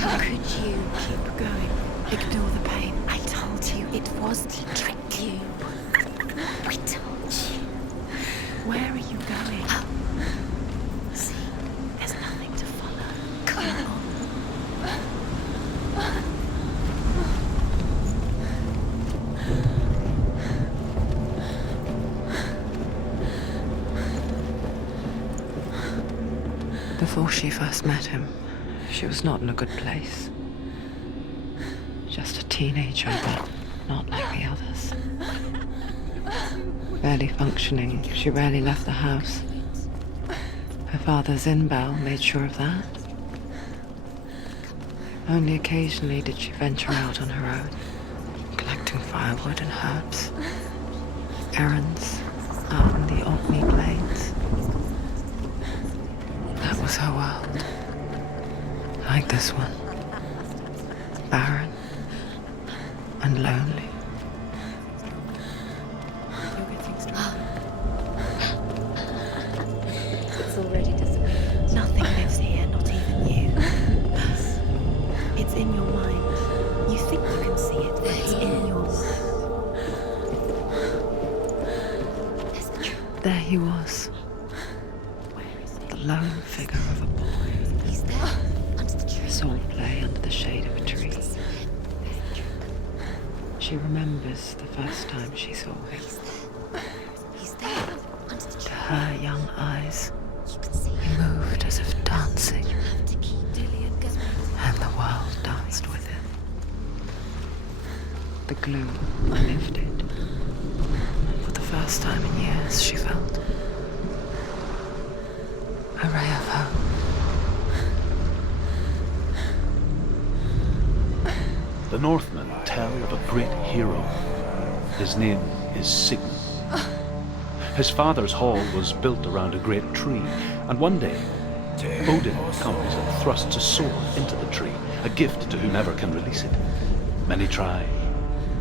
How could you keep going? Ignore the pain. I told you it was to trick you. I told you. Where are you going? See, there's nothing to follow. Come on. Before she first met him, she was not in a good place. Just a teenager, but not like the others. Barely functioning, she rarely left the house. Her father's in-bell made sure of that. Only occasionally did she venture out on her own, collecting firewood and herbs. Errands out in the Orkney Plains. That was her world. Like this one. Barren and lonely. It's already disappeared. Nothing lives here, not even you. It's in your mind. You think you can see it, but it's in your mind. There he was. The lone figure of a boy. He's there, under the tree. Swordplay under the shade of a tree. She remembers the first time she saw him. He's there, under the To tree. her young eyes, You can see he moved as if dancing, you have to keep going. and the world danced with him. The glue lifted. For the first time in years, she felt a ray of hope. The Northmen tell of a great hero. His name is Sigmund. His father's hall was built around a great tree, and one day Odin comes and thrusts a sword into the tree, a gift to whomever can release it. Many try,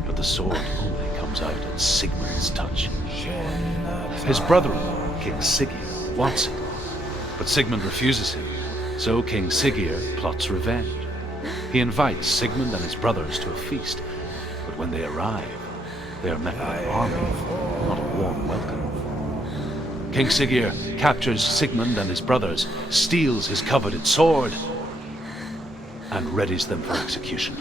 but the sword only comes out at Sigmund's touch. His brother-in-law, King Siggeir, wants it, but Sigmund refuses him, so King Siggeir plots revenge. He invites Sigmund and his brothers to a feast, but when they arrive, they are met by an army, not a warm welcome. King Siggeir captures Sigmund and his brothers, steals his coveted sword, and readies them for execution.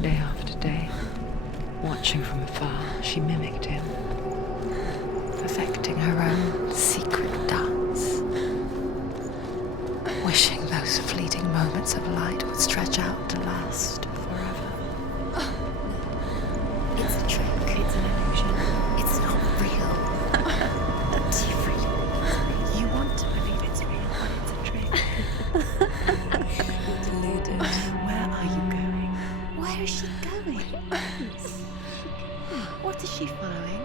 Day after day, watching from afar, she mimicked him, perfecting her own secret dance, wishing those fleeting moments of light would stretch out to last forever. It's a trick. It's an illusion. It's not real. Don't you really? You want to believe it's real, but it's a trick. You're deluded. Where are you going? Where is she going? What is she following?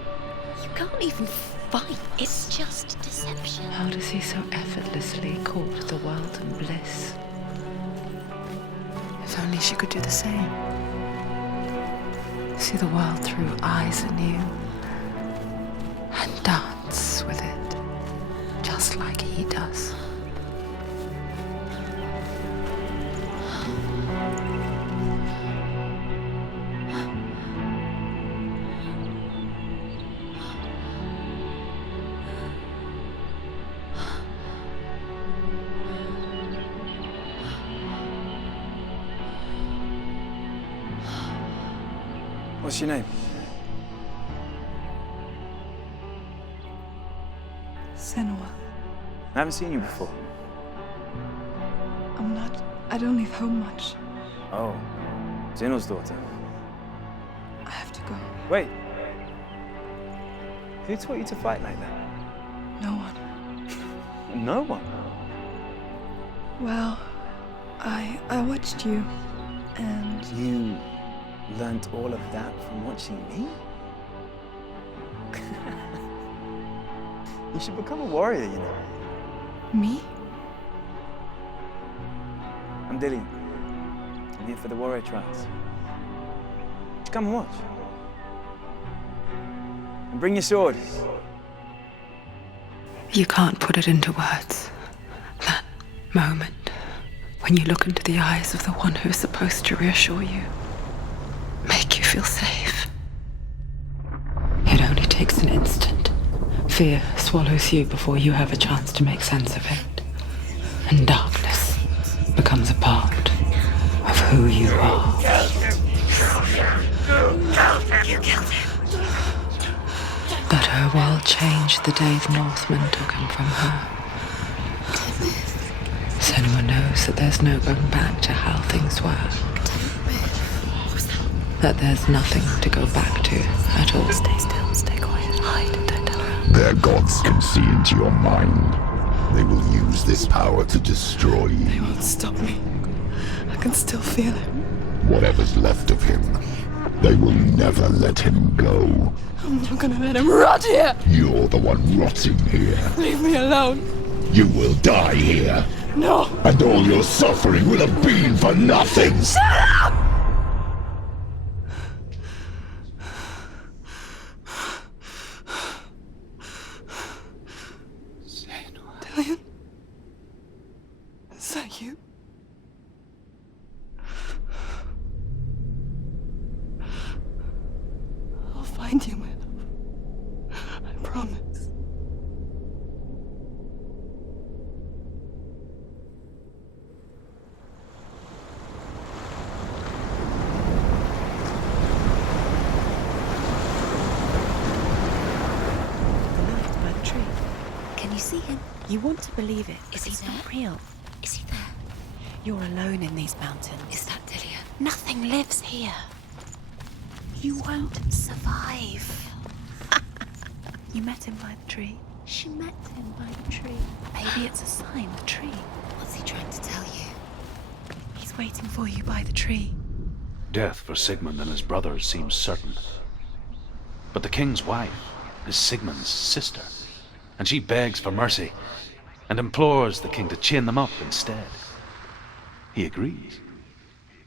You can't even fight. It's just deception. How does he so effortlessly court the world and bliss? If only she could do the same. See the world through eyes anew and dance with it, just like he does. What's your name? Senua. I haven't seen you before. I don't leave home much. Oh, Zenua's daughter. I have to go. Wait. Who taught you to fight like that? No one. No one. Well, I watched you, and You learnt all of that from watching me? You should become a warrior, you know. me? I'm Dillian. I'm here for the warrior trials. Just come and watch. And bring your sword. You can't put it into words. That moment when you look into the eyes of the one who's supposed to reassure you, make you feel safe. It only takes an instant. Fear swallows you before you have a chance to make sense of it. And darkness becomes a part of who you are. You killed him. But her world changed the day the Northmen took him from her. Senua knows that there's no going back to how things were. That there's nothing to go back to at all. Stay still, stay quiet, hide, don't tell her. Their gods can see into your mind. They will use this power to destroy They you. won't stop me. I can still feel it. Whatever's left of him, they will never let him go. I'm not gonna let him rot here. You're the one rotting here. Leave me alone. You will die here, No. and all your suffering will have been for nothing. Shut up! Dillian? Is that you? I'll find you, my love. I promise. The light by the tree. Can you see him? You want to believe it. Is he It's not there? real. Is he there? You're alone in these mountains. Is that Dillian? Nothing lives here. You won't survive. You met him by the tree. She met him by the tree. Maybe it's a sign, the tree. What's he trying to tell you? He's waiting for you by the tree. Death for Sigmund and his brothers seems certain. But the king's wife is Sigmund's sister, and she begs for mercy and implores the king to chain them up instead. He agrees.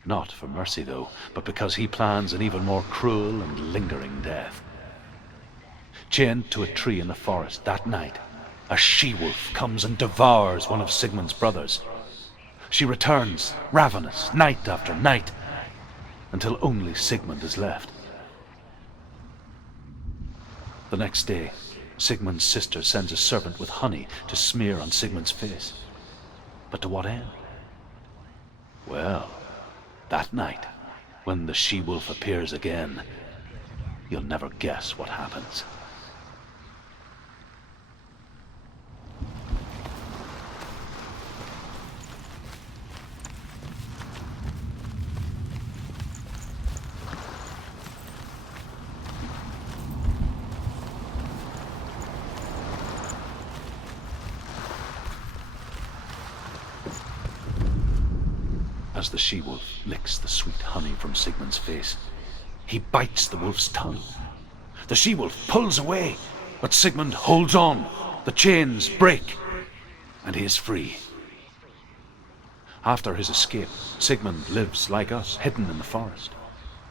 Not for mercy, though, but because he plans an even more cruel and lingering death. Chained to a tree in the forest that night, a she-wolf comes and devours one of Sigmund's brothers. She returns, ravenous, night after night, until only Sigmund is left. The next day, Sigmund's sister sends a servant with honey to smear on Sigmund's face. But to what end? Well, that night, when the she-wolf appears again, you'll never guess what happens. As the she-wolf licks the sweet honey from Sigmund's face, he bites the wolf's tongue. The she-wolf pulls away, but Sigmund holds on. The chains break, and he is free. After his escape, Sigmund lives like us, hidden in the forest.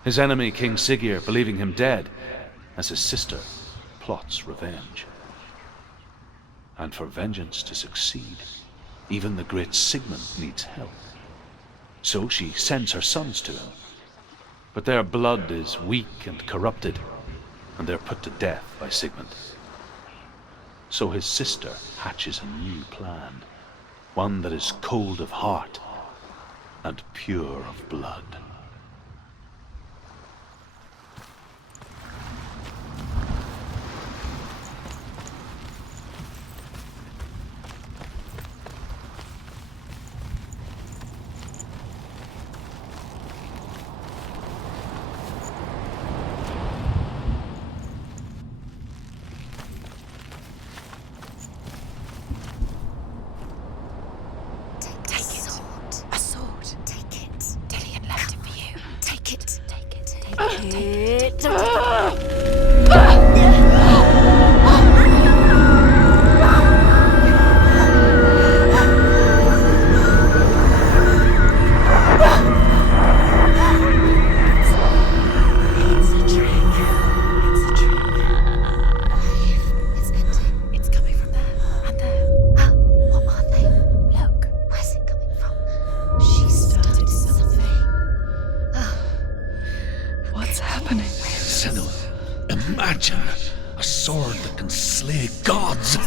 His enemy, King Siggeir, believing him dead, as his sister plots revenge. And for vengeance to succeed, even the great Sigmund needs help. So she sends her sons to him. But their blood is weak and corrupted, and they're put to death by Sigmund. So his sister hatches a new plan, one that is cold of heart and pure of blood. Don't take it. It's a trick. It's a trick. It's ending. It's coming from there and there. What are they? Look. Where's it coming from? She started something. What's happening? Senua, imagine a sword that can slay gods.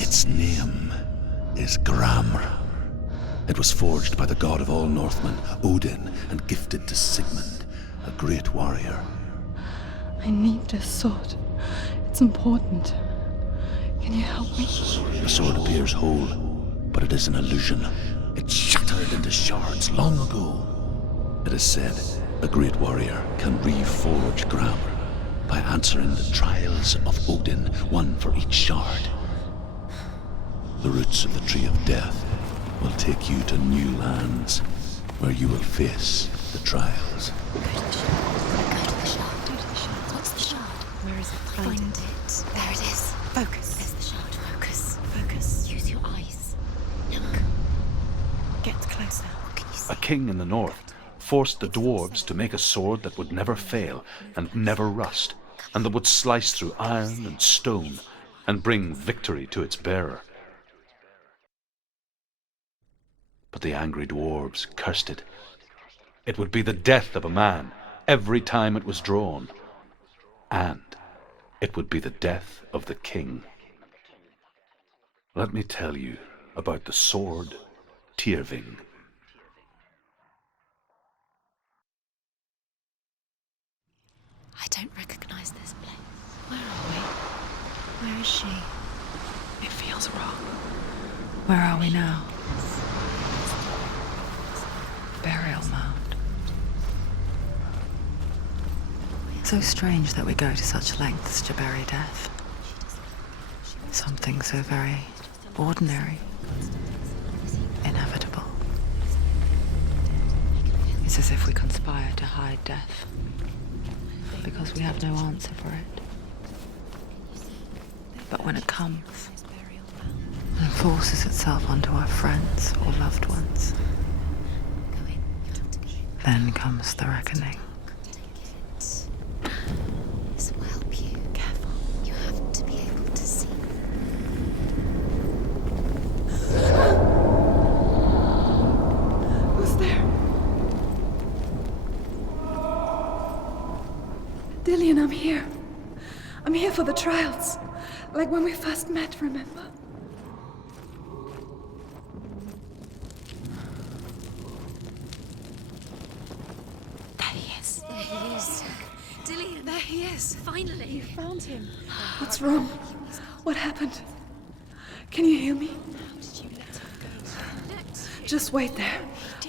Its name is Gramr. It was forged by the god of all Northmen, Odin, and gifted to Sigmund, a great warrior. I need this sword. It's important. Can you help me? The sword appears whole, but it is an illusion. It shattered into shards long ago. It is said a great warrior can reforge Gramr by answering the trials of Odin, one for each shard. The roots of the Tree of Death will take you to new lands, where you will face the trials. Go to the shard. What's the shard? Where is it? Find it. There it is. Focus. There's the shard. Focus. Focus. Use your eyes. Look. Get closer. What can you see? A king in the north forced the dwarves to make a sword that would never fail and never rust, and that would slice through iron and stone and bring victory to its bearer. But the angry dwarves cursed it. It would be the death of a man every time it was drawn, and it would be the death of the king. Let me tell you about the sword Tyrving. I don't recognize this place. Where are we? Where is she? It feels wrong. Where are we now? Burial mound. So strange that we go to such lengths to bury death. Something so very ordinary, inevitable. It's as if we conspire to hide death, because we have no answer for it. But when it comes and forces itself onto our friends or loved ones, then comes the reckoning. This will help you. Careful. You have to be able to see. Who's there? Dillian, I'm here. I'm here for the trials. Like when we first met, remember? There he is. There he is. Dillian, there he is. Finally. You found him. What's wrong? What happened? Can you hear me? How did you let him go? Just wait there.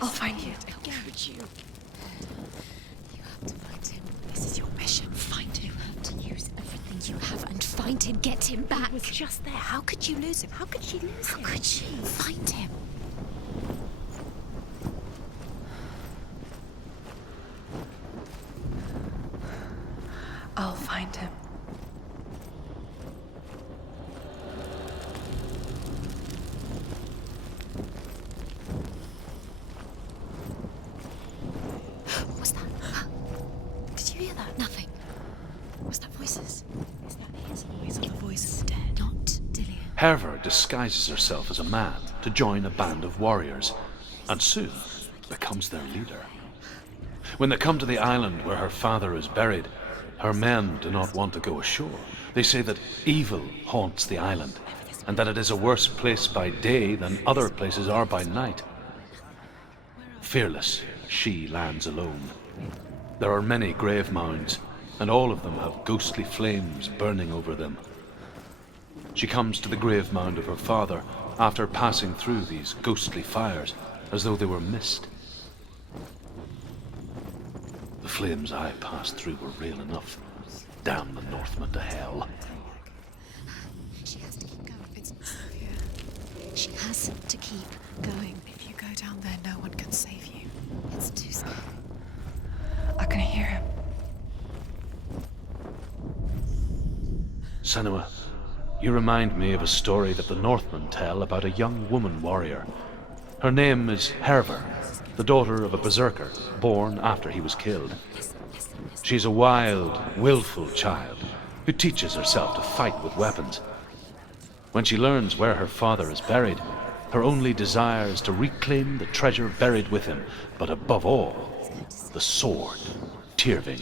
I'll find you. How could you? You have to find him. This is your mission. Find him. You have to use everything you have and find him. Get him back. He was just there. How could you lose him? How could she lose How him? could she? Find him. I'll find him. What's that? Did you hear that? Nothing. Was that voices? Is that his voice or the voice of the dead? Not Dillian. Herver disguises herself as a man to join a band of warriors, and soon becomes their leader. When they come to the island where her father is buried, her men do not want to go ashore. They say that evil haunts the island, and that it is a worse place by day than other places are by night. Fearless, she lands alone. There are many grave mounds, and all of them have ghostly flames burning over them. She comes to the grave mound of her father after passing through these ghostly fires, as though they were mist. The flames I passed through were real enough. Damn the Northmen to hell. She has to keep going. She has to keep going. If you go down there, no one can save you. It's too scary. I can hear him. Senua, you remind me of a story that the Northmen tell about a young woman warrior. Her name is Herver, the daughter of a berserker, born after he was killed. She's a wild, willful child who teaches herself to fight with weapons. When she learns where her father is buried, her only desire is to reclaim the treasure buried with him, but above all, the sword, Tyrving.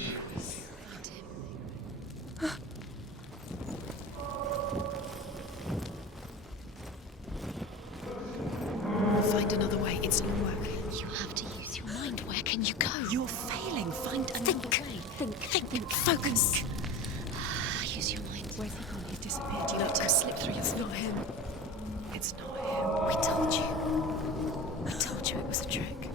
Find another way. It's not working. You have to use your mind. Where can you go? You're failing. Find another way. Think. Focus. Use your mind. Where's he gone? He disappeared. You let him slip through. It's not him. It's not him. We told you. I told you it was a trick.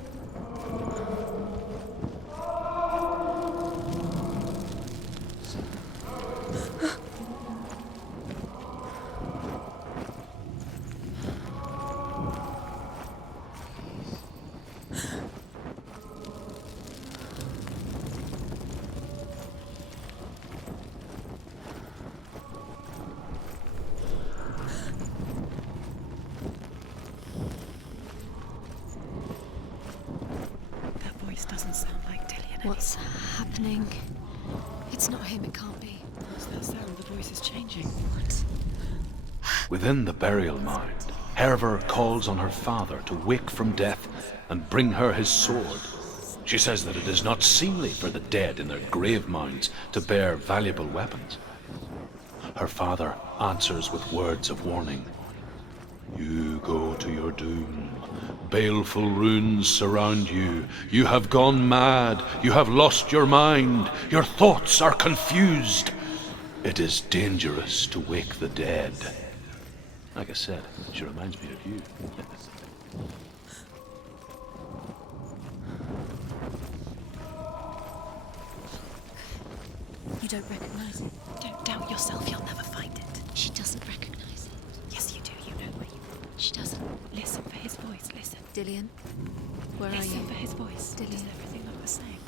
Doesn't sound like Dillian. What's happening? It's not him, it can't be. What's that sound? The voice is changing. What? Within the burial mound, Herver calls on her father to wake from death and bring her his sword. She says that it is not seemly for the dead in their grave mounds to bear valuable weapons. Her father answers with words of warning. You go to your doom. Baleful runes surround you. You have gone mad. You have lost your mind. Your thoughts are confused. It is dangerous to wake the dead. Like I said, she reminds me of you. You don't recognize it. Don't doubt yourself. You'll never find it. She doesn't recognize it. Yes, you do. You know where you are. She doesn't. Listen for his voice. Listen. Dillian, where are Listen you? for his voice. Dillian. Does everything look the same?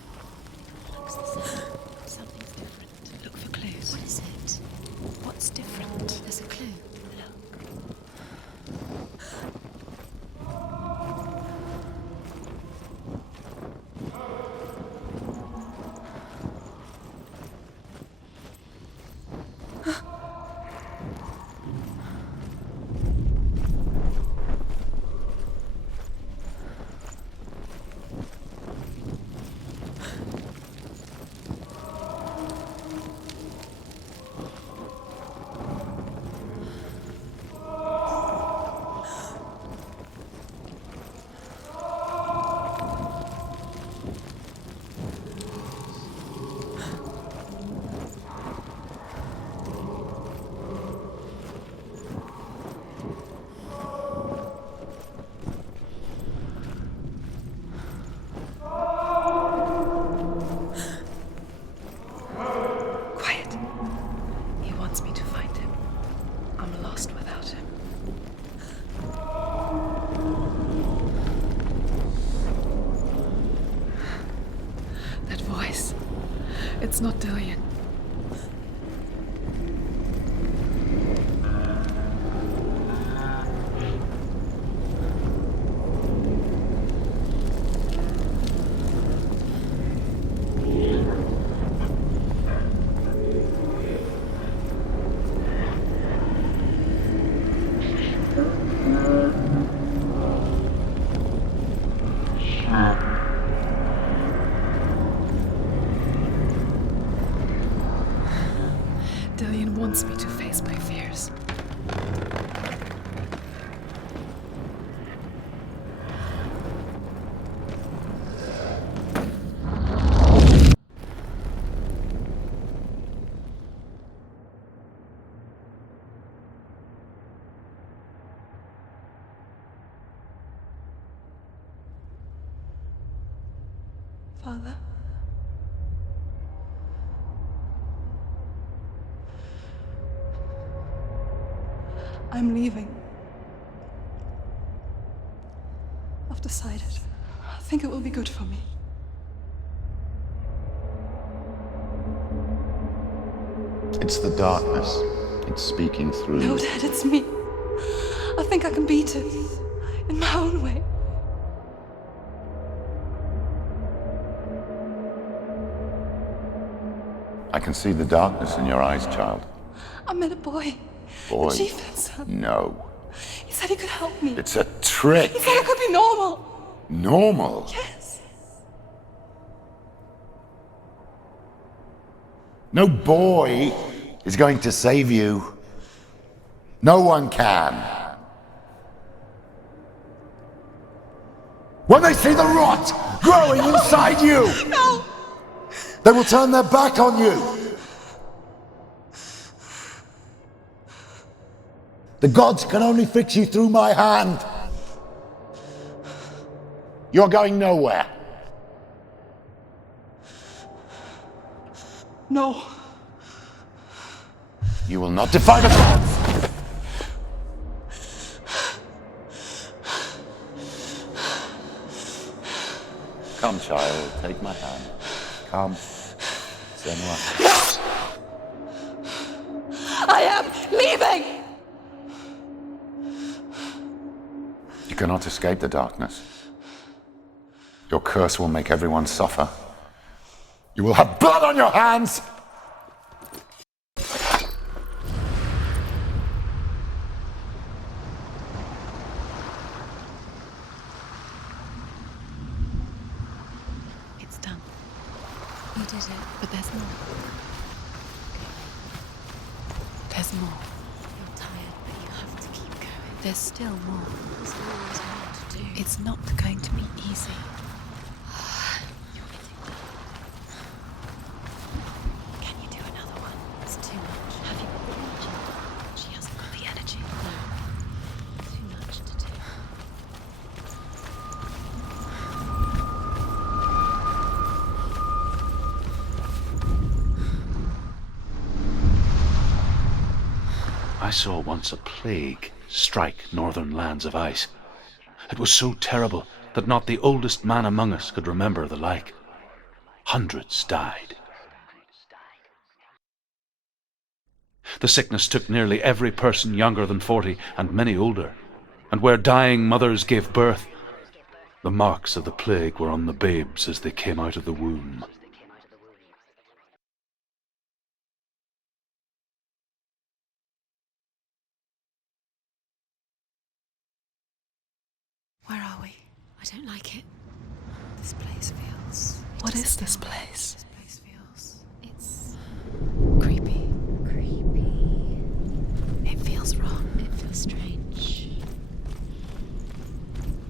Looks the same. Something's different. Look for clues. What is it? What's different? There's a clue. Look. It's not Dillian. Dillian wants me to face my fears. Father? I'm leaving. After decided. I think it will be good for me. It's the darkness. It's speaking through No, you. Dad, it's me. I think I can beat it. In my own way. I can see the darkness in your eyes, child. I met a boy. Boy. The chieftain's son. No. He said he could help me. It's a trick. He said I could be normal. Normal. Yes. No boy is going to save you. No one can. When they see the rot growing inside you, No! they will turn their back on you. The gods can only fix you through my hand. You're going nowhere. No. You will not defy the gods. Come, child, take my hand. Come. Senua. I am leaving! You cannot escape the darkness. Your curse will make everyone suffer. You will have blood on your hands! It's done. You did it. But there's more. There's more. You're tired, but you have to keep going. There's still more. There's always more to do. It's not going to be easy. Can you do another one? It's too much. Have you got the energy? She hasn't got the energy. Too much to do. I saw once a plague strike northern lands of ice. It was so terrible that not the oldest man among us could remember the like. Hundreds died. The sickness took nearly every person younger than 40 and many older, and where dying mothers gave birth, the marks of the plague were on the babes as they came out of the womb. Where are we? I don't like it. This place feels... What is this place? This place feels... It's Creepy. creepy. It feels wrong. It feels strange.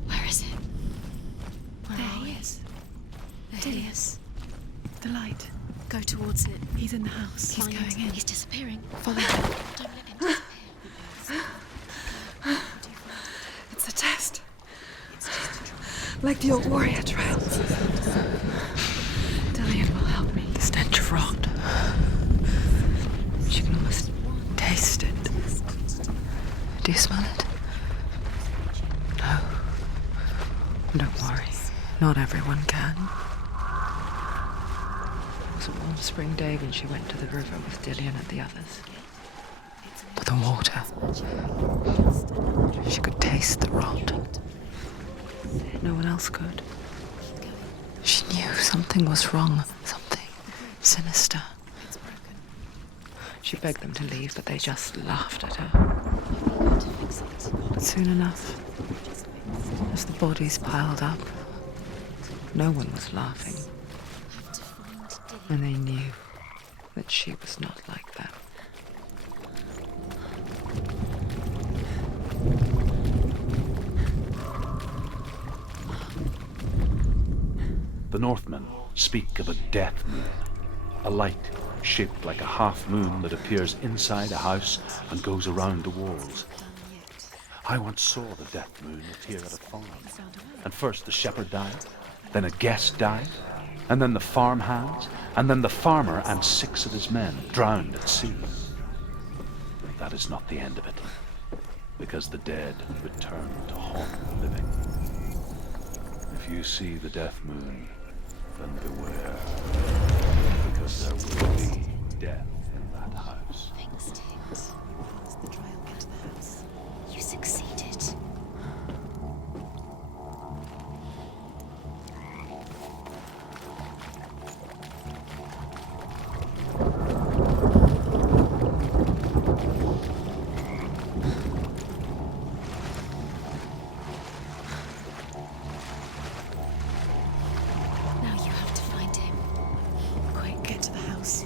Where is it? Where There are he we? is. There he is. The light. Go towards it. He's in the house. He's Find- going in. He's disappearing. Follow him. Don't let him disappear. It's a test. Like the old warrior trials. Dillian will help me. The stench of rot. She can almost taste it. Do you smell it? No. Don't worry. Not everyone can. It was a warm spring day when she went to the river with Dillian and the others. But the water. She could taste the rot. No one else could. She knew something was wrong. Something sinister. She begged them to leave, but they just laughed at her. But soon enough, as the bodies piled up, no one was laughing. And they knew that she was not like that. The Northmen speak of a death moon, a light shaped like a half moon that appears inside a house and goes around the walls. I once saw the death moon appear at a farm, and first the shepherd died, then a guest died, and then the farm hands, and then the farmer and 6 of his men drowned at sea. But that is not the end of it, because the dead return to haunt the living. If you see the death moon, then beware. Because there will be death in that house. Things did. As the trial get to the house. You succeeded. Now you have to find him. Quick, get to the house.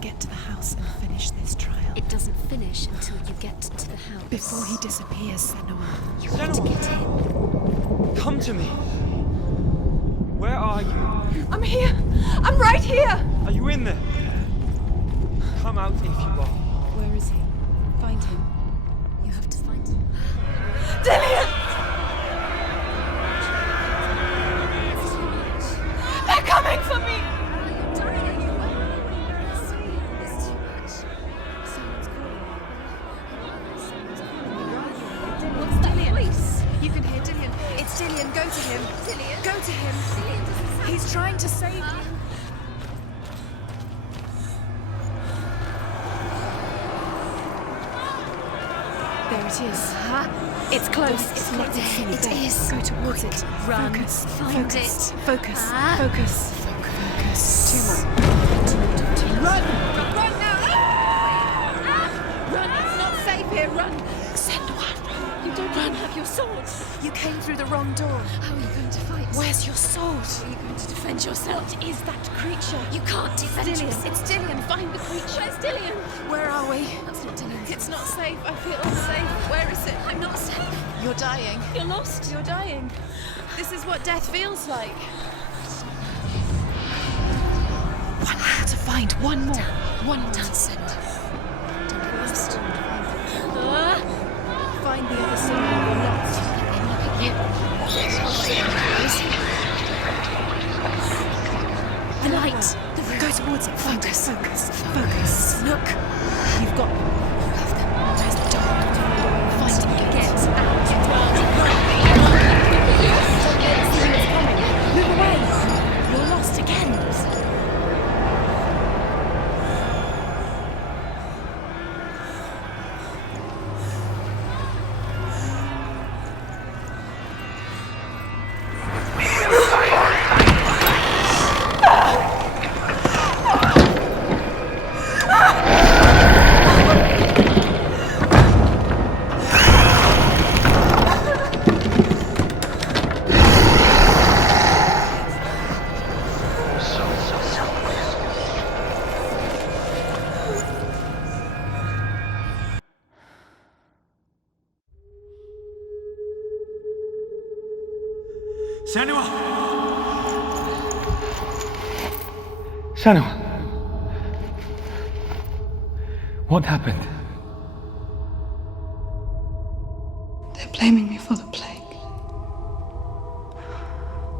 Get to the house and finish this trial. It doesn't finish until you get to the house. Before he disappears, Senua. You have to get him. Come to me. Where are you? I'm here! I'm right here! Are you in there? Come out if you are. Where is he? Find him. You have to find him. Dillian! They're coming for me! You can hear Dillian. It's Dillian. Go to him. Dillian. Go to him. He's trying to save you. There it is. It's close. It's not there. It is. Go towards it. Run. Focus. Find it. Focus. Focus. Focus. Two more. Run! Run now! Run! It's not safe here. Run! Senua, you don't even have your sword. You came through the wrong door. How are you going to fight? Where's your sword? Are you going to defend yourself? What is that creature? You can't defend yourself. It's Dillian. Find the creature. Where's Dillian? Where are we? That's not Dillian. It's not safe. I feel unsafe. Where is it? I'm not safe. You're dying. You're lost. You're dying. This is what death feels like. One more to find. One more. One more. Don't send. Don't be lost. Find the other side. You're lost. The light. Go towards it. Focus. Focus. Focus. Look. You've got them. You have them. Where's the door? Find it. Get out. It's coming. Move away. You're lost again. Senua! Senua! What happened? They're blaming me for the plague.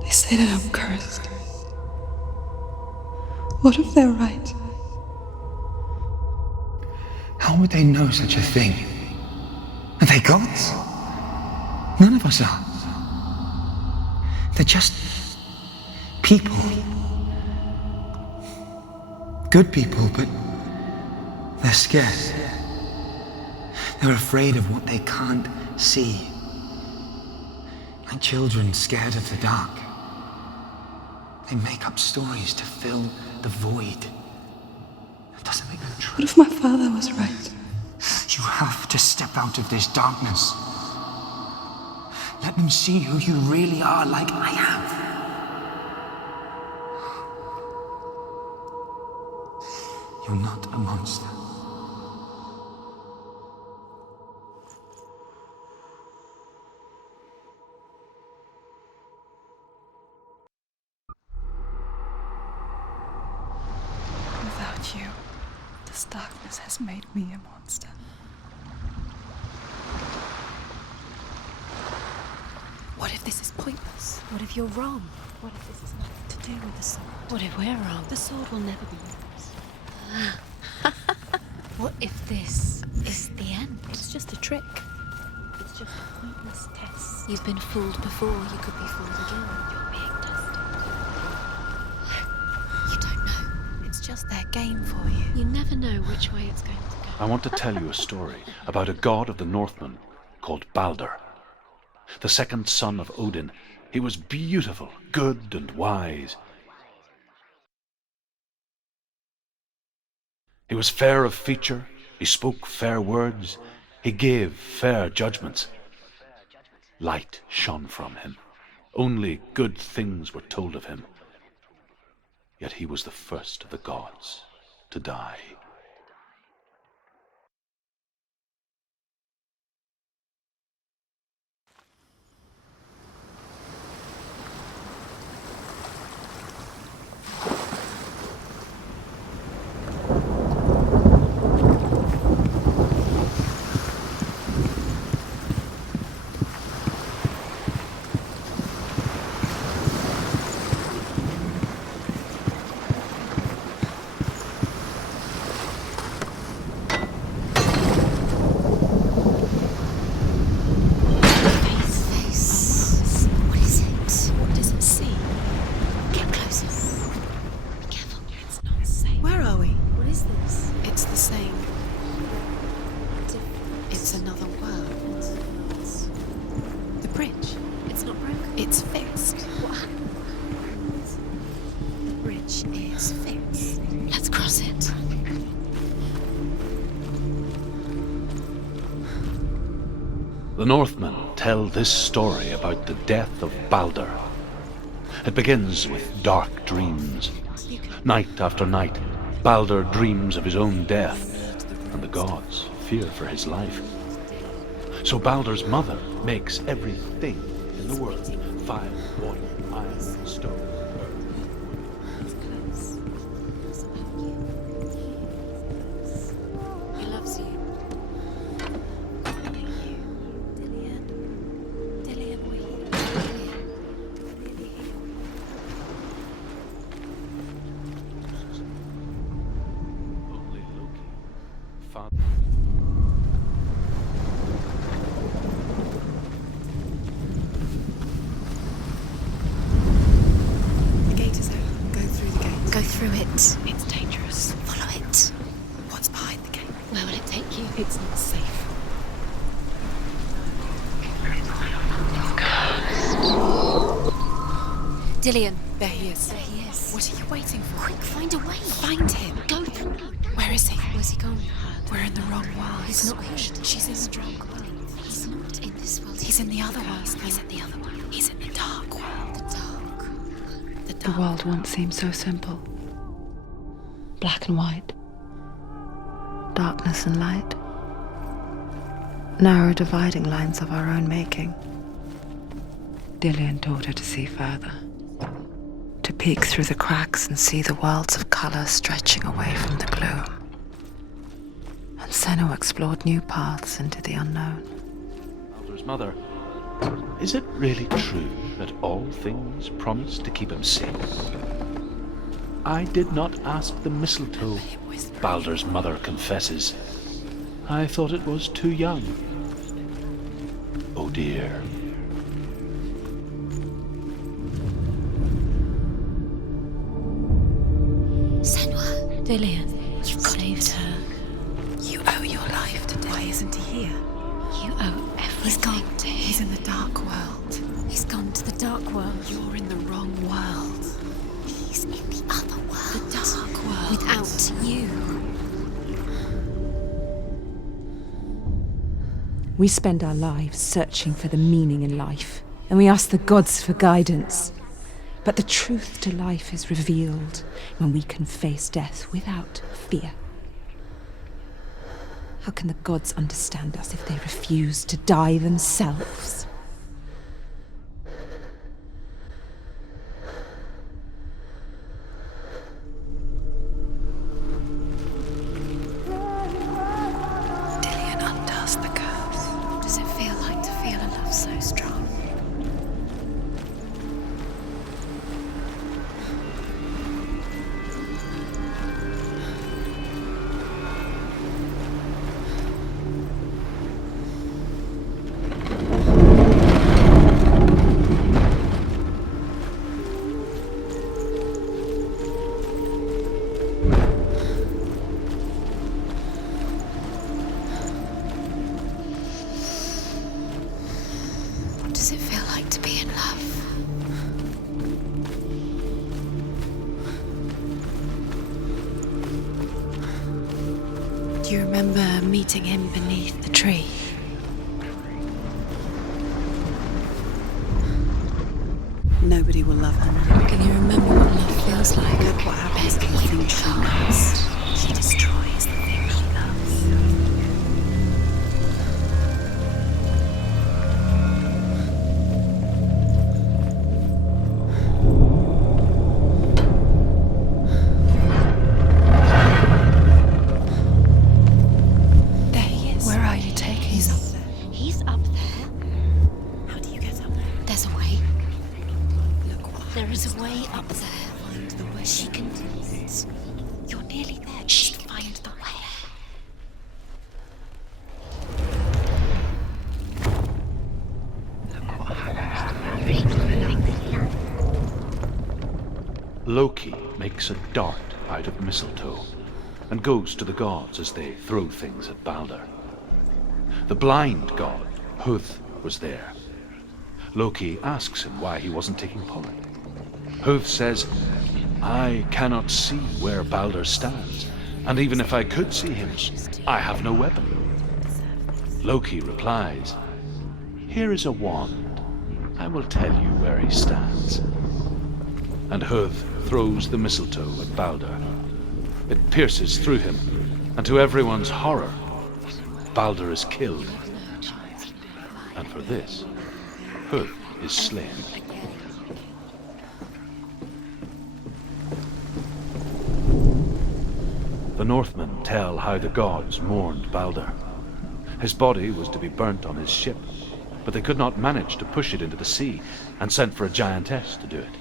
They say that I'm cursed. What if they're right? How would they know such a thing? Are they gods? None of us are. They're just people. Good people, but they're scared. They're afraid of what they can't see. Like children scared of the dark. They make up stories to fill the void. That doesn't make them true. What if my father was right? You have to step out of this darkness. Let them see who you really are, like I have. You're not a monster. Without you, this darkness has made me a monster. What if this is pointless? What if you're wrong? What if this is nothing to do with the sword? What if we're wrong? The sword will never be yours. What if this is the end? It's just a trick. It's just a pointless test. You've been fooled before, you could be fooled again. You're being tested. You don't know. It's just their game for you. You never know which way it's going to go. I want to tell you a story about a god of the Northmen called Balder. The second son of Odin. He was beautiful, good and wise. He was fair of feature, he spoke fair words, he gave fair judgments. Light shone from him. Only good things were told of him. Yet he was the first of the gods to die. The Northmen tell this story about the death of Balder. It begins with dark dreams. Night after night, Balder dreams of his own death, and the gods fear for his life. So Balder's mother makes everything in the world: fire, water, iron, stone. It's dangerous. Follow it. What's behind the gate? Where will it take you? It's not safe. Dillion. There he is. There he is. What are you waiting for? Quick, find a way. Find him. Go through. Where is he? Where's he gone? We're in the wrong world. He's not here. She's in the wrong world. He's not in this world. He's in the other world. He's in the other world. He's in the dark world. The dark. The world once seemed so simple. Black and white. Darkness and light. Narrow dividing lines of our own making. Dillion taught her to see further. To peek through the cracks and see the worlds of colour stretching away from the gloom. And Senua explored new paths into the unknown. Balder's mother. Is it really true that all things promise to keep him safe? I did not ask the mistletoe, Balder's mother confesses. I thought it was too young. Oh dear. Senua. Dillion, you saved her. You owe your life to Dillion. Why isn't he here? You owe everything. He's gone to him. He's in the dark world. He's gone to the dark world. You're in the wrong world. He's in the other world. The dark world. Without you. We spend our lives searching for the meaning in life, and we ask the gods for guidance. But the truth to life is revealed when we can face death without fear. How can the gods understand us if they refuse to die themselves? Dillion undoes the curse. What does it feel like to feel a love so strong? does it feel like to be in love? Do you remember meeting him beneath the tree? Nobody will love her now. Can you remember what love feels like? Look what happens to the things she loves. She destroys the thing she loves. There he is. Where are you taking him? He's up there. How do you get up there? There's a way. There is a way up there. Find the way. She can. You're nearly there. She can find the way. Loki makes a dart out of mistletoe and goes to the gods as they throw things at Balder. The blind god, Huth, was there. Loki asks him why he wasn't taking part. Huth says, "I cannot see where Balder stands, and even if I could see him, I have no weapon." Loki replies, "Here is a wand. I will tell you where he stands." And Huth throws the mistletoe at Balder. It pierces through him, and to everyone's horror, Balder is killed. And for this, Huth is slain. The Northmen tell how the gods mourned Balder. His body was to be burnt on his ship, but they could not manage to push it into the sea, and sent for a giantess to do it.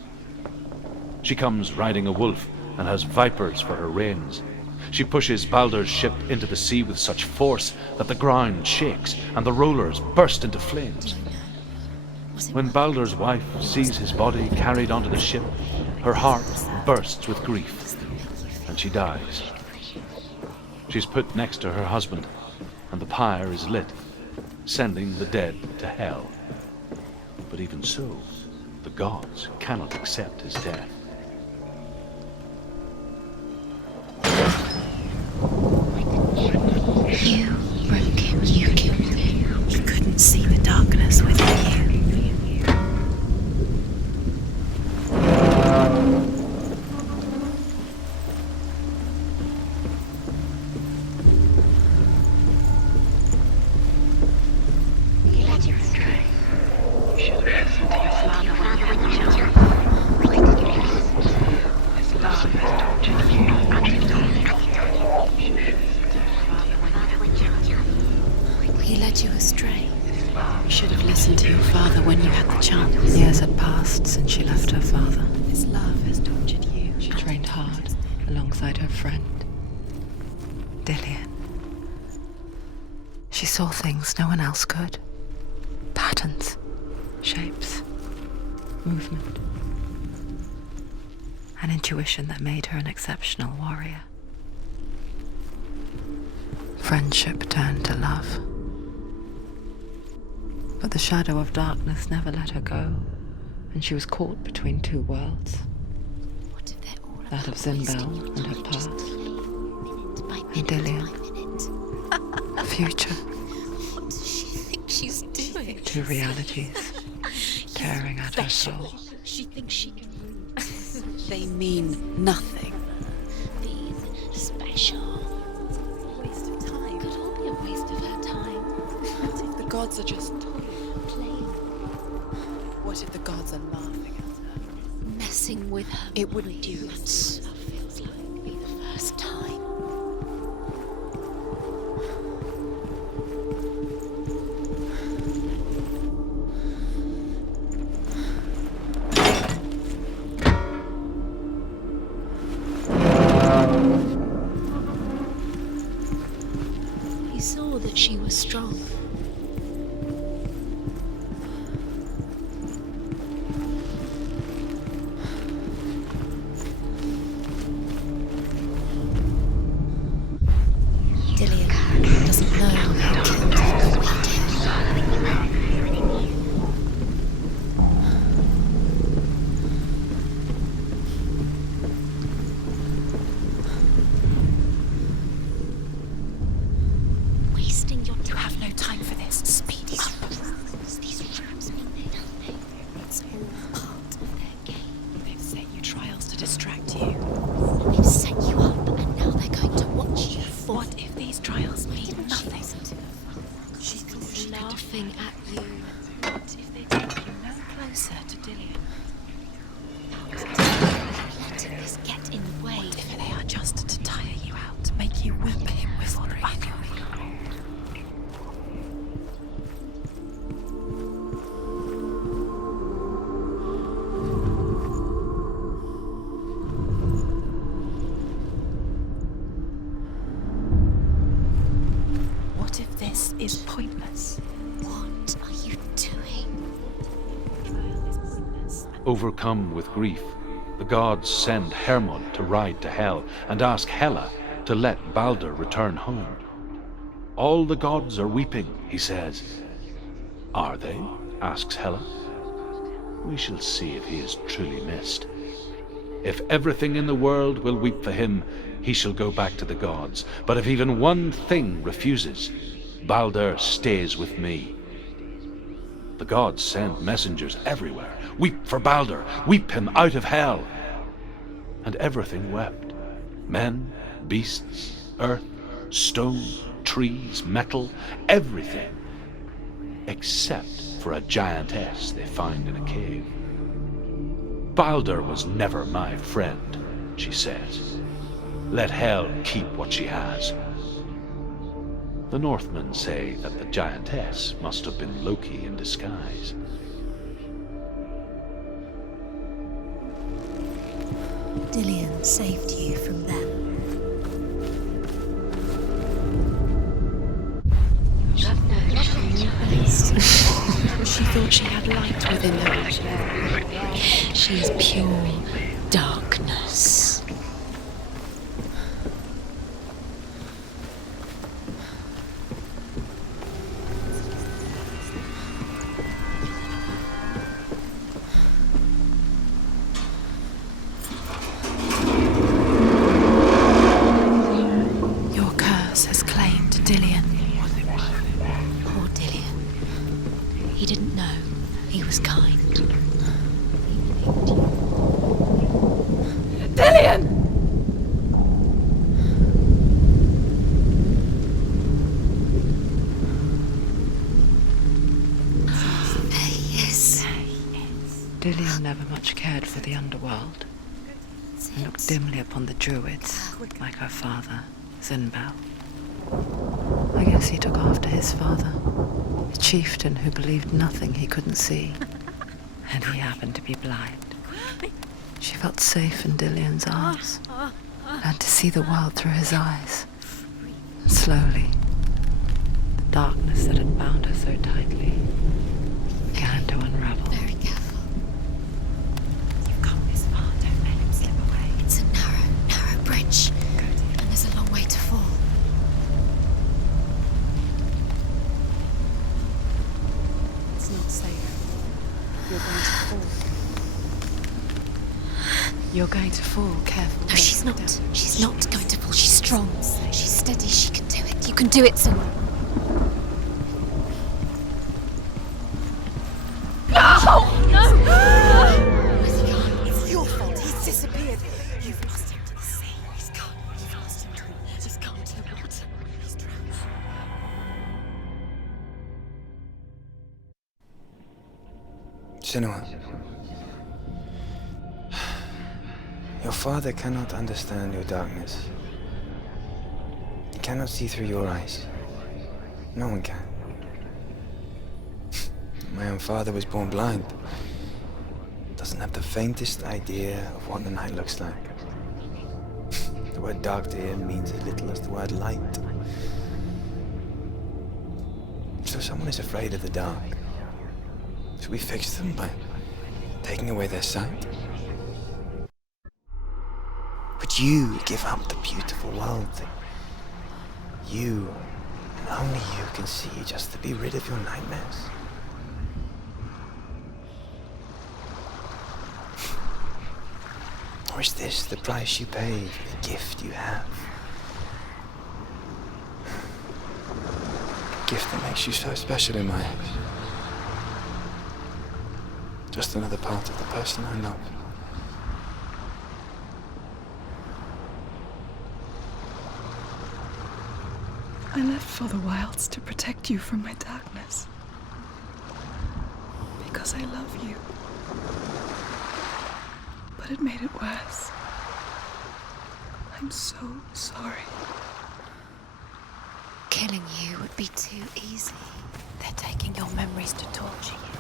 She comes riding a wolf and has vipers for her reins. She pushes Balder's ship into the sea with such force that the ground shakes and the rollers burst into flames. When Balder's wife sees his body carried onto the ship, her heart bursts with grief, and she dies. She's put next to her husband, and the pyre is lit, sending the dead to hell. But even so, the gods cannot accept his death. You broke him. You killed him. You couldn't see the darkness within you. He led you astray. You should have listened to your father when you had the chance. Why did you listen? His love has tortured you. He led you astray. You should have listened to your father when you had the chance. Years had passed since she left her father. His love has tortured you. She trained hard alongside her friend, Dillian. She saw things no one else could. Patterns, shapes, movement. An intuition that made her an exceptional warrior. Friendship turned to love. But the shadow of darkness never let her go, and she was caught between two worlds. What if they're all That of Zimbel and her past, and Dillian, future. What does she think she's doing? Two realities tearing at her soul. She thinks she can rule. They mean nothing. Being special. Waste of time. Could all be a waste of her time. What if the gods are just Playing, What if the gods are laughing at her? messing with her. It wouldn't do. That's what love feels like. Be the first time. He saw that she was strong. closer to Dillion. Letting this get in the way. What if they are just to tire you out, make you weep him before the battle? What if this is pointless? What are you doing? Overcome with grief, the gods send Hermod to ride to Hell and ask Hela to let Balder return home. All the gods are weeping, he says. Are they? Asks Hela. We shall see if he is truly missed. If everything in the world will weep for him, he shall go back to the gods. But if even one thing refuses, Balder stays with me. The gods send messengers everywhere. Weep for Balder, weep him out of Hell. And everything wept. Men, beasts, earth, stone, trees, metal, everything. Except for a giantess they find in a cave. Balder was never my friend, she says. Let Hel keep what she has. The Northmen say that the giantess must have been Loki in disguise. Dillion saved you from them. She thought she had light within her. She is pure darkness. Your curse has claimed Dillion. Poor Dillion. He didn't know. He was kind. Dillion! There he is. Dillion never much cared for the underworld, and looked dimly upon the druids, like her father, Zinbel. I guess he took after his father, a chieftain who believed nothing he couldn't see, and he happened to be blind. She felt safe in Dillion's arms, learned to see the world through his eyes. And slowly, the darkness that had bound her so tightly began to unravel. Very careful. You've come this far, don't let him slip away. It's a narrow bridge. And there's a long way to fall. It's not safe. You're going to fall. You're going to fall, careful. No, she's not. She's not going to fall. She's strong. She's steady. She can do it. You can do it, Senua. Where's he gone? It's your fault. He's disappeared. You've lost him to the sea. He's gone. You've lost him to He's gone to the water. He's drowned. Senua. Your father cannot understand your darkness. He cannot see through your eyes. No one can. My own father was born blind. Doesn't have the faintest idea of what the night looks like. The word dark to him means as little as the word light. So someone is afraid of the dark. Should we fix them by taking away their sight? Would you give up the beautiful world that you, and only you, can see just to be rid of your nightmares? Or is this the price you pay for the gift you have? A gift that makes you so special in my eyes. Just another part of the person I love. I left for the wilds to protect you from my darkness. Because because I love you. But it made it worse. I'm so sorry. Killing you would be too easy. They're taking your memories to torture you.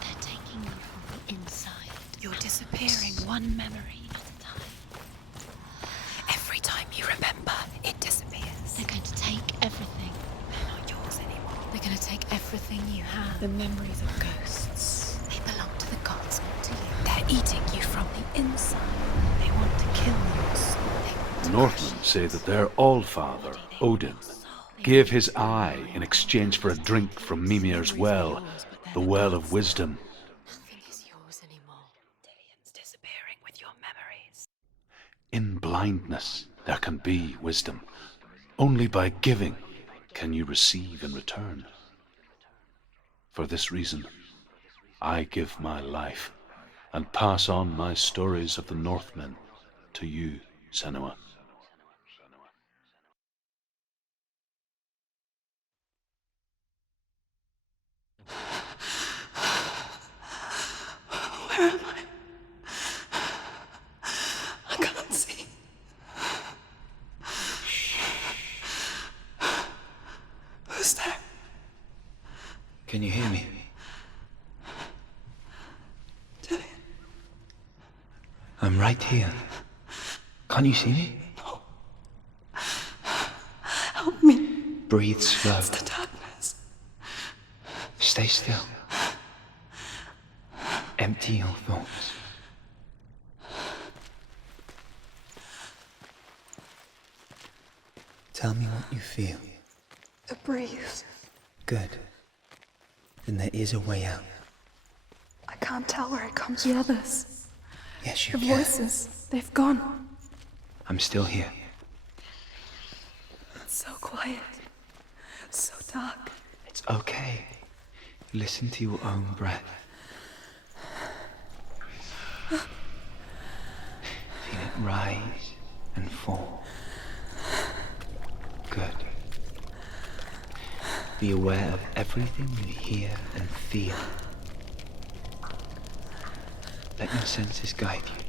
They're taking them from the inside. You're disappearing one memory at a time. Every time you remember, it disappears. They're going to take everything. They're not yours anymore. They're going to take everything you have. The memories of ghosts. They belong to the gods, not to you. They're eating you from the inside. They want to kill your soul. The Northmen say that their Allfather, Odin, gave his eye in exchange for a drink from Mimir's well, the Well of Wisdom. Nothing is yours anymore. Dillian's disappearing with your memories. In blindness, there can be wisdom. Only by giving can you receive in return. For this reason, I give my life and pass on my stories of the Northmen to you, Senua. Where am I? I can't see. Who's there? Can you hear me? Dillian. I'm right here. Can't you see me? No. Help me. Breathe slow. It's the darkness. Stay still. Empty your thoughts. Tell me what you feel. The breeze. Good. Then there is a way out. I can't tell where it comes from. The others. Yes, you The can. voices. They've gone. I'm still here. It's so quiet. So dark. It's okay. Listen to your own breath. Feel it rise and fall. Good. Be aware of everything you hear and feel. Let your senses guide you.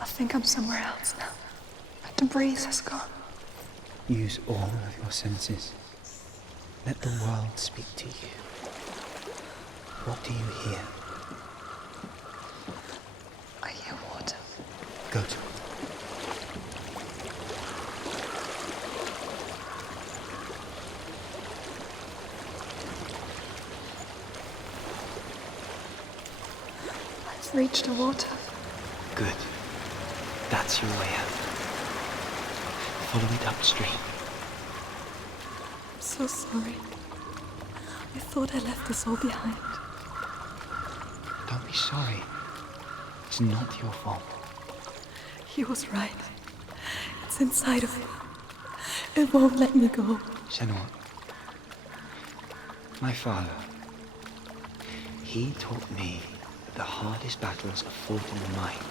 I think I'm somewhere else now. The breeze has gone. Use all of your senses. Let the world speak to you. What do you hear? I hear water. Go to it. I've reached the water. Good. That's your way out. Follow it upstream. I'm so sorry. I thought I left this all behind. Don't be sorry. It's not your fault. He was right. It's inside of him. It won't let me go. Senua. My father. He taught me that the hardest battles are fought in the mind,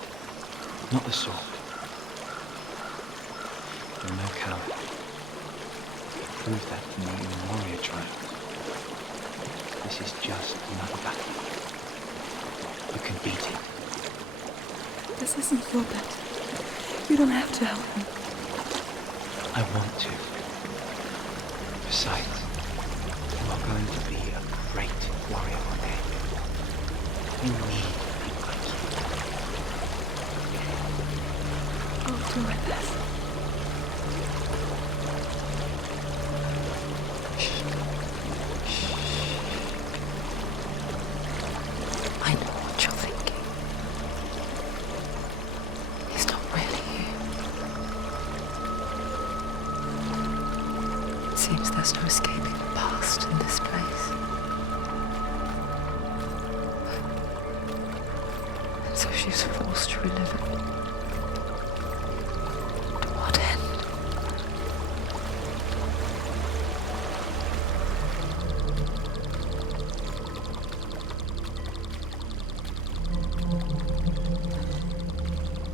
not the sword. You're no coward. You proved that in your warrior trial. This is just another battle. You can beat it. This isn't your battle. You don't have to help me. I want to. Besides, you are going to be a great warrior one day. You need. I'll do my best. I know what you're thinking. He's not really you. It seems there's no escaping the past in this place. And so she's forced to relive it. To what end?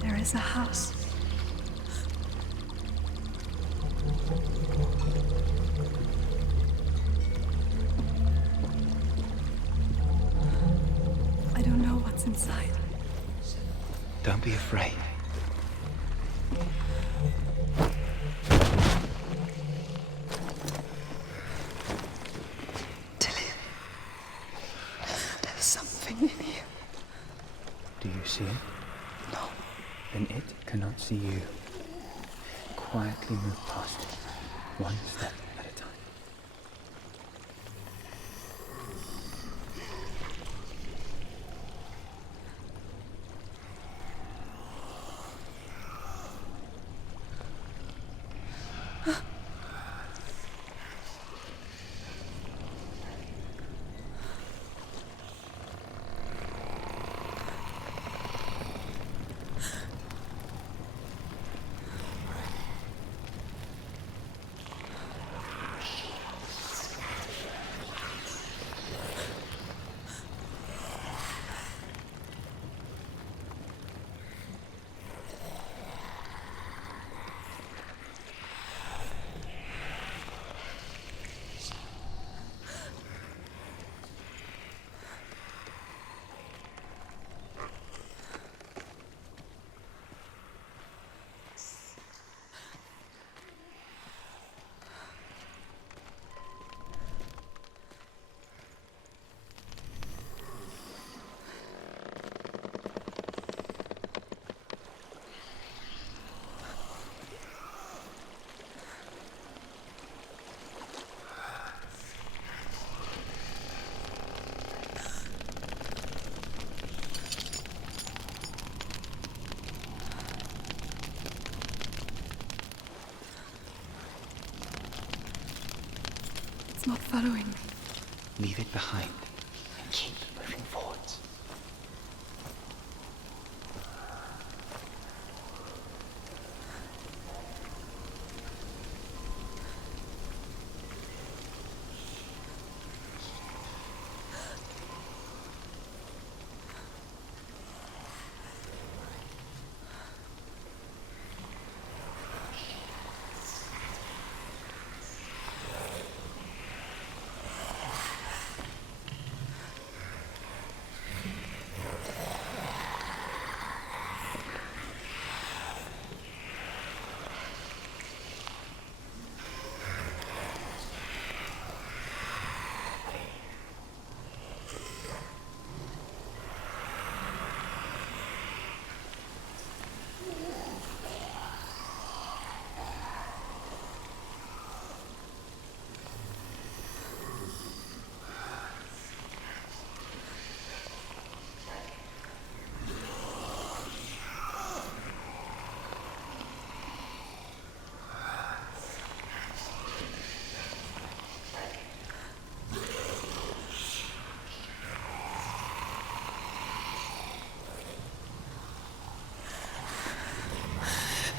There is a house. I don't know what's inside. Don't be afraid. Dillian, there's something in you. Do you see it? No. Then it cannot see you. Quietly move past it, one step at a time. It's not following me. Leave it behind and keep moving forwards.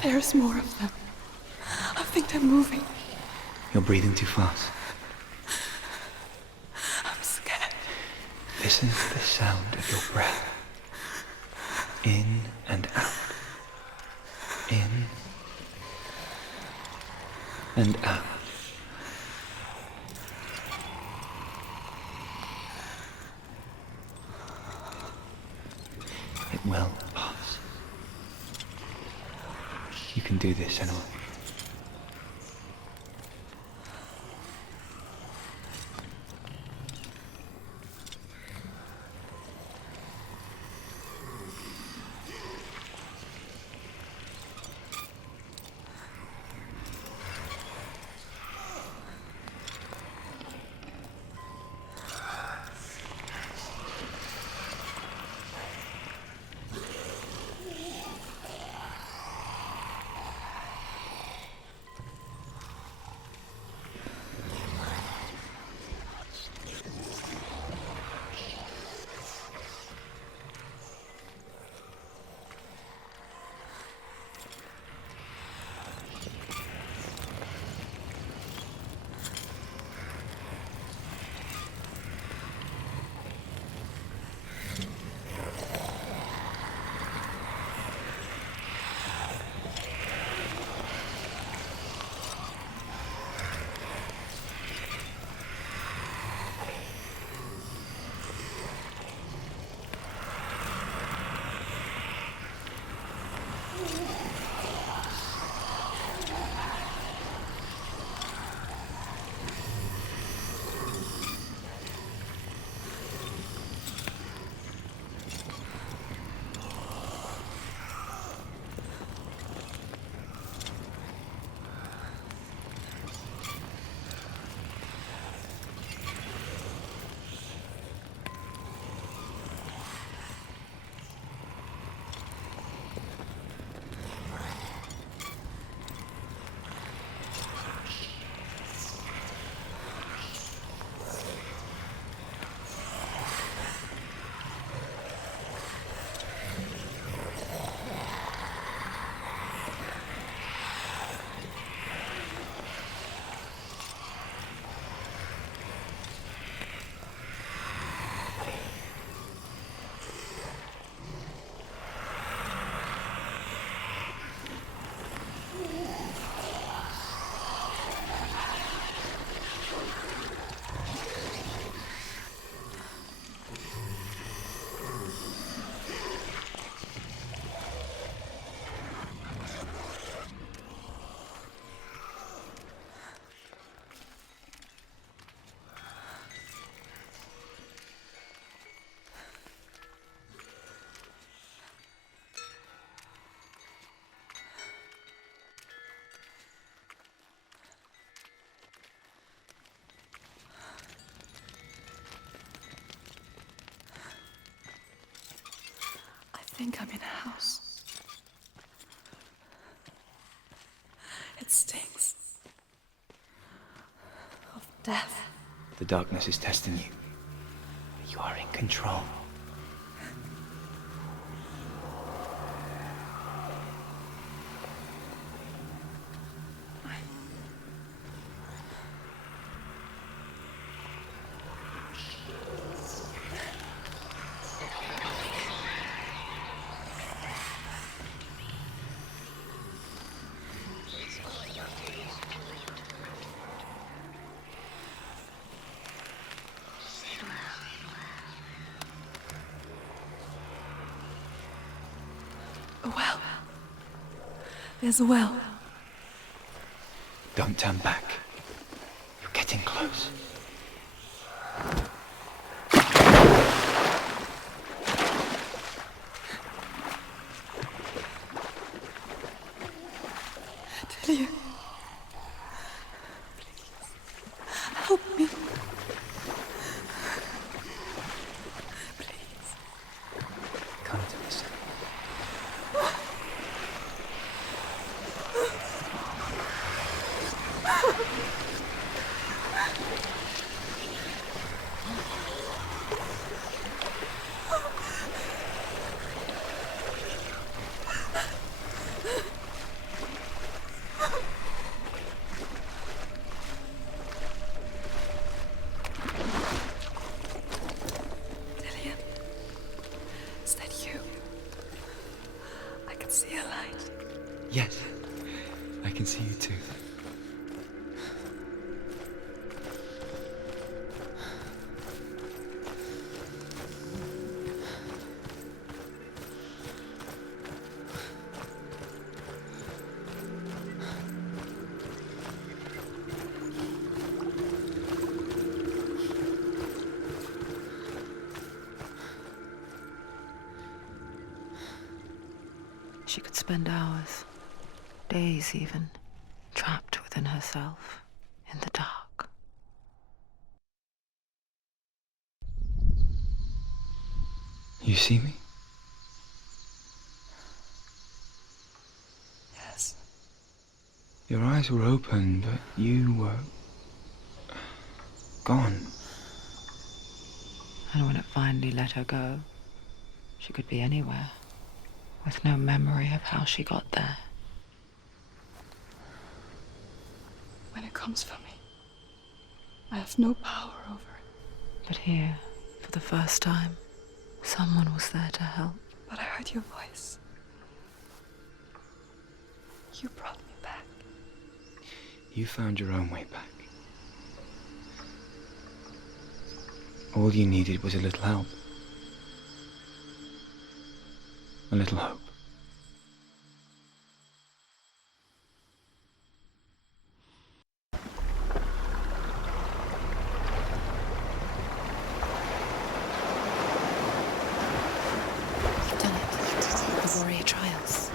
There's more of them. I think they're moving. You're breathing too fast. I'm scared. Listen to the sound of your breath. In and out. In and out. It will pass. You can do this, Senua. think I'm in a house. It stinks of death. The darkness is testing you. But you are in control. A well. There's a well. Don't turn back. You're getting close. Delia. Please. Help me. Please. Come to me, son. Delia. Is that you? I can see a light. Yes, I can see you too. She could spend hours, days even, trapped within herself, in the dark. You see me? Yes. Your eyes were open, but you were gone. And when it finally let her go, she could be anywhere, with no memory of how she got there. When it comes for me, I have no power over it. But here, for the first time, someone was there to help. But I heard your voice. You brought me back. You found your own way back. All you needed was a little help. A little hope. You've done it. The warrior trials.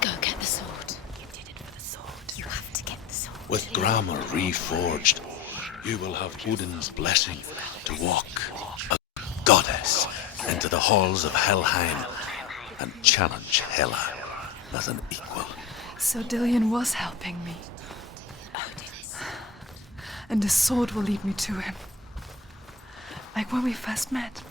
Go get the sword. You did it for the sword. You have to get the sword. With Gramr reforged, you will have Odin's blessing to walk a goddess into the halls of Helheim and challenge Hela as an equal. So Dillion was helping me. And the sword will lead me to him. Like when we first met.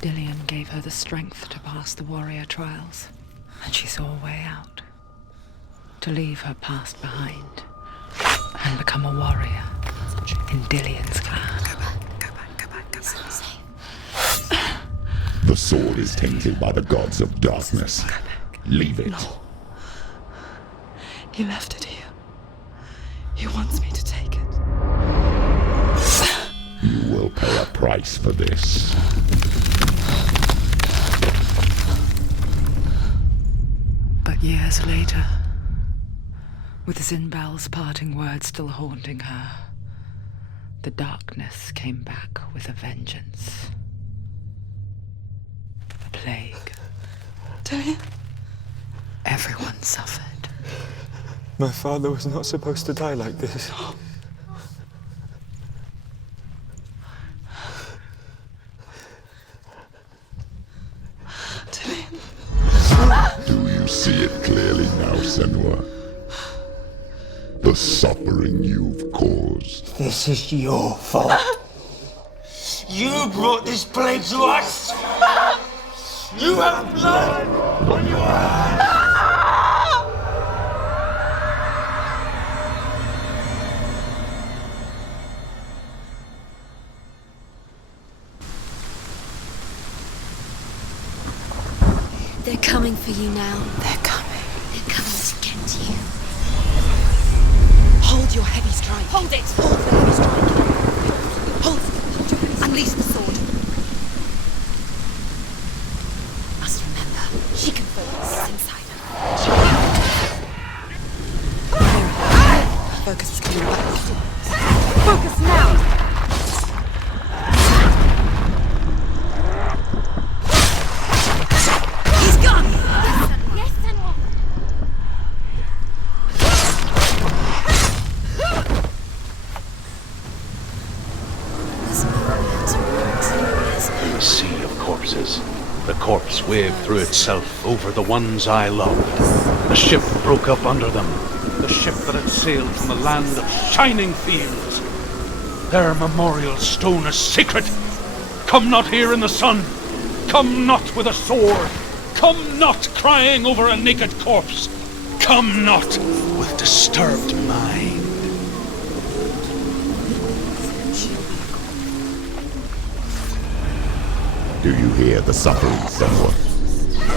Dillion gave her the strength to pass the warrior trials, and she saw a way out. To leave her past behind and become a warrior in Dillion's clan. The sword is tainted by the gods of darkness. Leave it. No. He left it here. He wants me to take it. You will pay a price for this. But years later, with Zinbal's parting words still haunting her, the darkness came back with a vengeance. plague. Damien? Everyone suffered. My father was not supposed to die like this. Do you see it clearly now, Senua? The suffering you've caused. This is your fault. You brought this plague to us! You have blood on your hands! They're coming for you now. They're coming. They're coming to get you. Hold your heavy strike. Hold it! Hold the heavy strike. Hold your heavy strike. Unleash the sword. Must remember, she can focus inside her. Focus is coming back. Focus now! He's gone! Yes, Senua. A sea of corpses. The corpse waved through itself over the ones I loved. The ship broke up under them. The ship that had sailed from the land of shining fields. Their memorial stone is sacred. Come not here in the sun. Come not with a sword. Come not crying over a naked corpse. Come not with disturbed mind. Do you hear the suffering, Senua?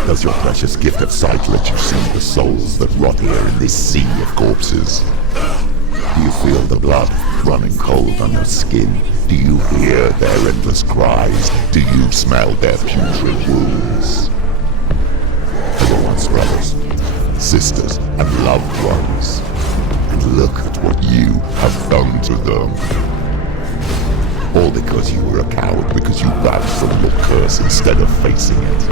Does your precious gift of sight let you see the souls that rot here in this sea of corpses? Do you feel the blood running cold on your skin? Do you hear their endless cries? Do you smell their putrid wounds? They were once brothers, sisters, and loved ones. And look at what you have done to them. All because you were a coward, because you ran from your curse instead of facing it.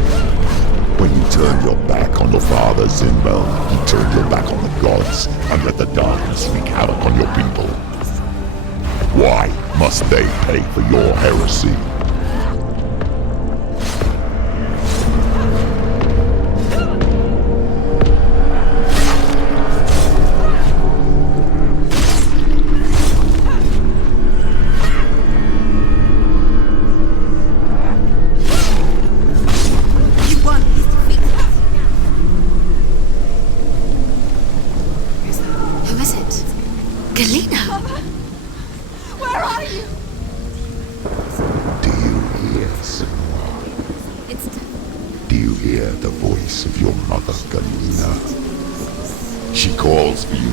When you turned your back on your father, Zinbel, you turned your back on the gods and let the darkness wreak havoc on your people. Why must they pay for your heresy?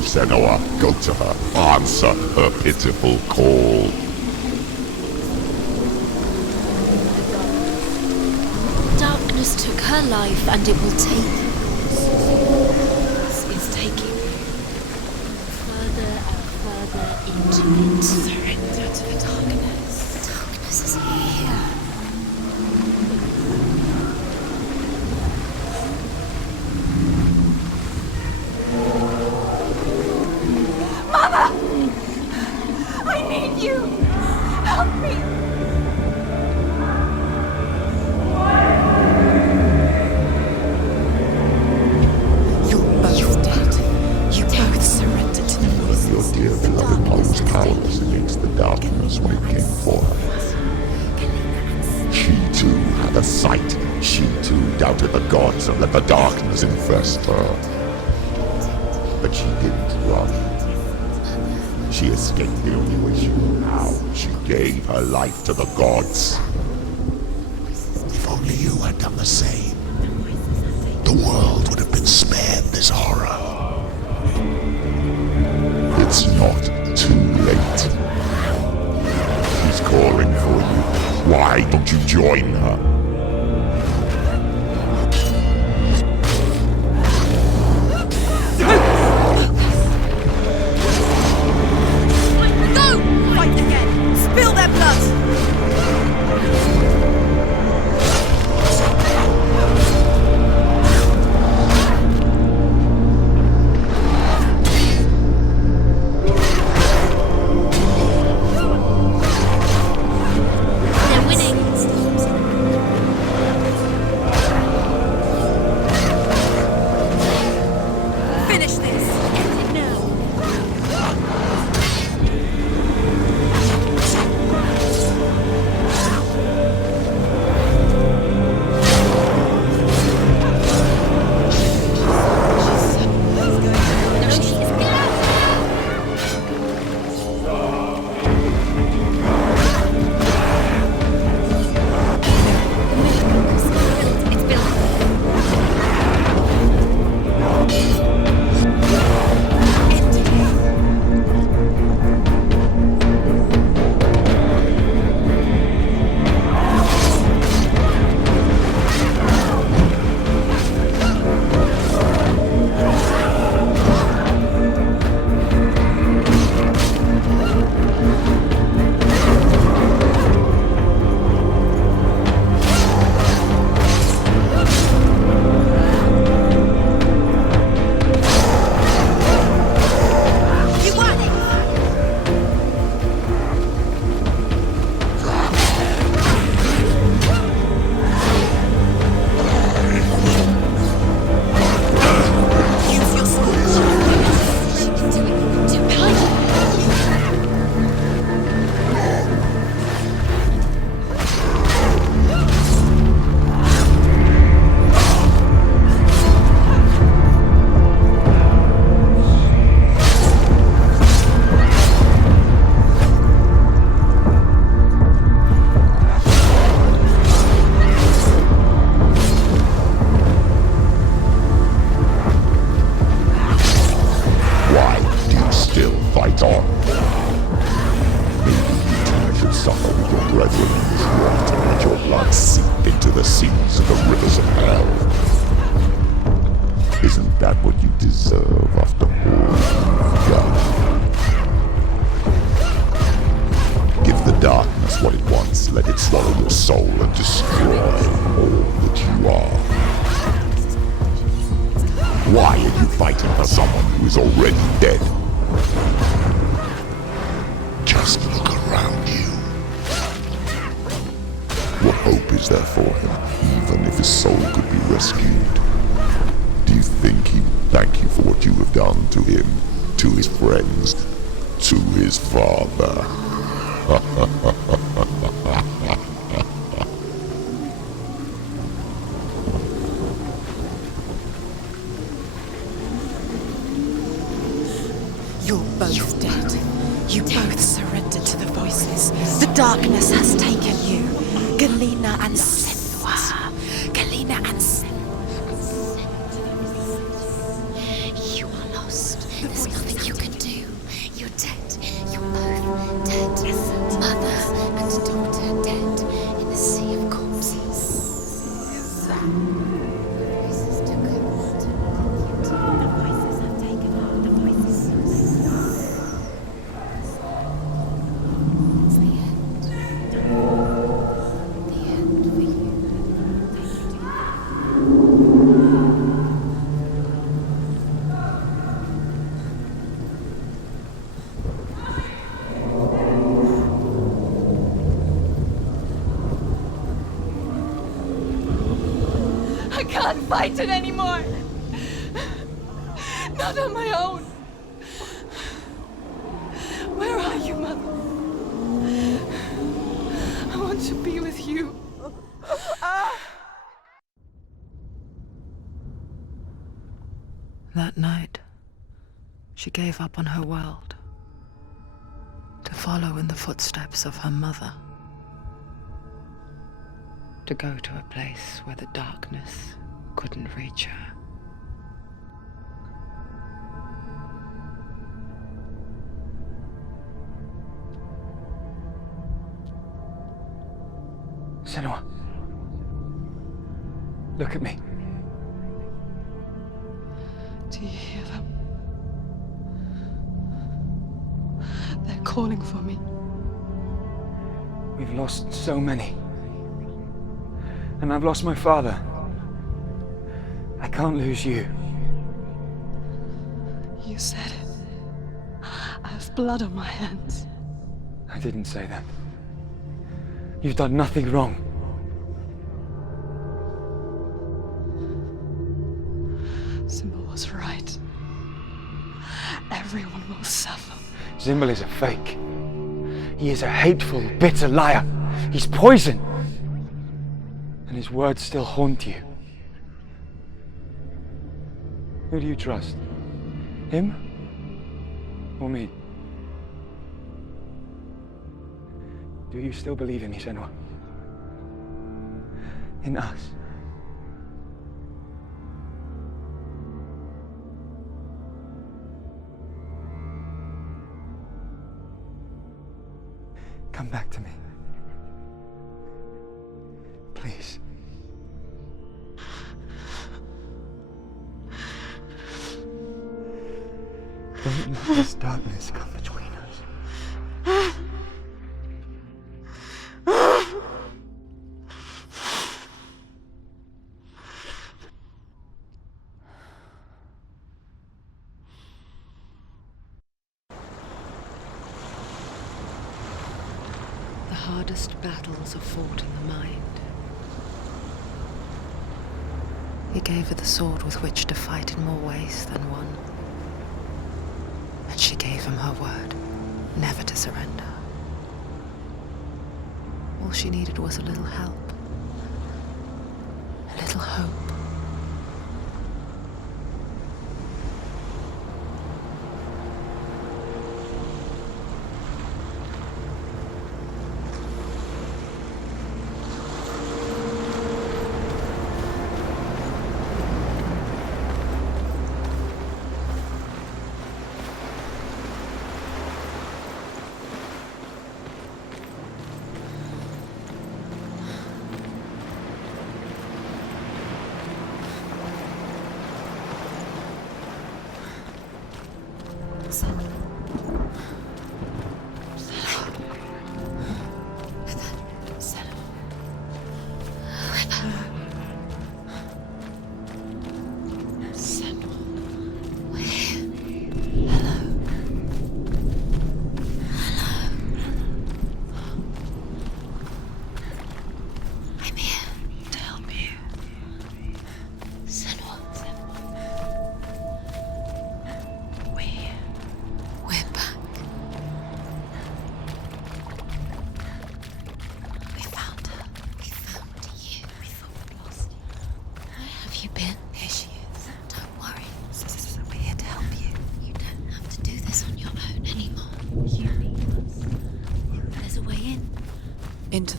Senua, go to her. Answer her pitiful call. Darkness took her life, and it will take yours. It's taking you further and further into it. Surrender to the darkness. Darkness is here. You! Help me! You're both dead. You both surrendered to the voices. Your dear beloved mother was powerless against the darkness when it came for her. She too had a sight. She too doubted the gods and let the darkness infest her. But she didn't run. She escaped the only way she knew how. She gave her life to the gods. If only you had done the same, the world would have been spared this horror. It's not too late. She's calling for you. Why don't you join her? want to let your blood seep into the seas of the rivers of hell. Isn't that what you deserve after all you've done? Give the darkness what it wants, let it swallow your soul and destroy all that you are. Why are you fighting for someone who is already dead? Just look around you. What hope is there for him, even if his soul could be rescued? Do you think he would thank you for what you have done to him, to his friends, to his father? You're both dead. You both surrendered to the voices. The darkness has taken you. Galena and Senua. Galena and Senua. You are lost. There's nothing you can do. You're dead. You're both dead. Mother and daughter dead in the sea of corpses. The voices took over. The voices have taken over. The voices. It's the end. The end for you. I can't fight it anymore. Not on my own. Where are you, Mother? I want to be with you. That night, she gave up on her world to follow in the footsteps of her mother, to go to a place where the darkness couldn't reach her. Senua. Look at me. Do you hear them? They're calling for me. We've lost so many. And I've lost my father. I can't lose you. You said it. I have blood on my hands. I didn't say that. You've done nothing wrong. Symbol was right. Everyone will suffer. Symbol is a fake. He is a hateful, bitter liar. He's poison. And his words still haunt you. Who do you trust? Him? Or me? Do you still believe in me, Senua? In us? Come back to me. Please. Don't let this darkness come between us. The hardest battles are fought in the mind. He gave her the sword with which to fight in more ways than one. And she gave him her word, never to surrender. All she needed was a little help, a little hope.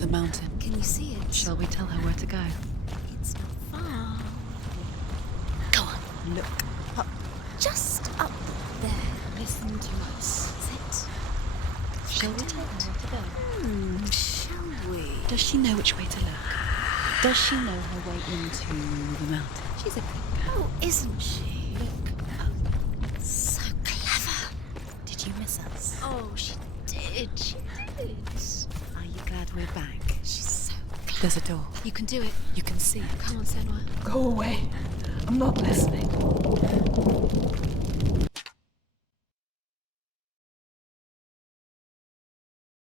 the mountain. Can you see it? Shall we tell her where to go? It's not far. Go on. Look up. Just up there. Listen to us. That's it. Shall we tell her where to go? Shall we? Does she know which way to look? Does she know her way into the mountain? She's a good girl. Oh, isn't she? Look up. So clever. Did you miss us? Oh, she did. She did. Are you glad we're back? She's so clever. There's a door. You can do it. You can see it. Come on, Senua. Go away. I'm not listening.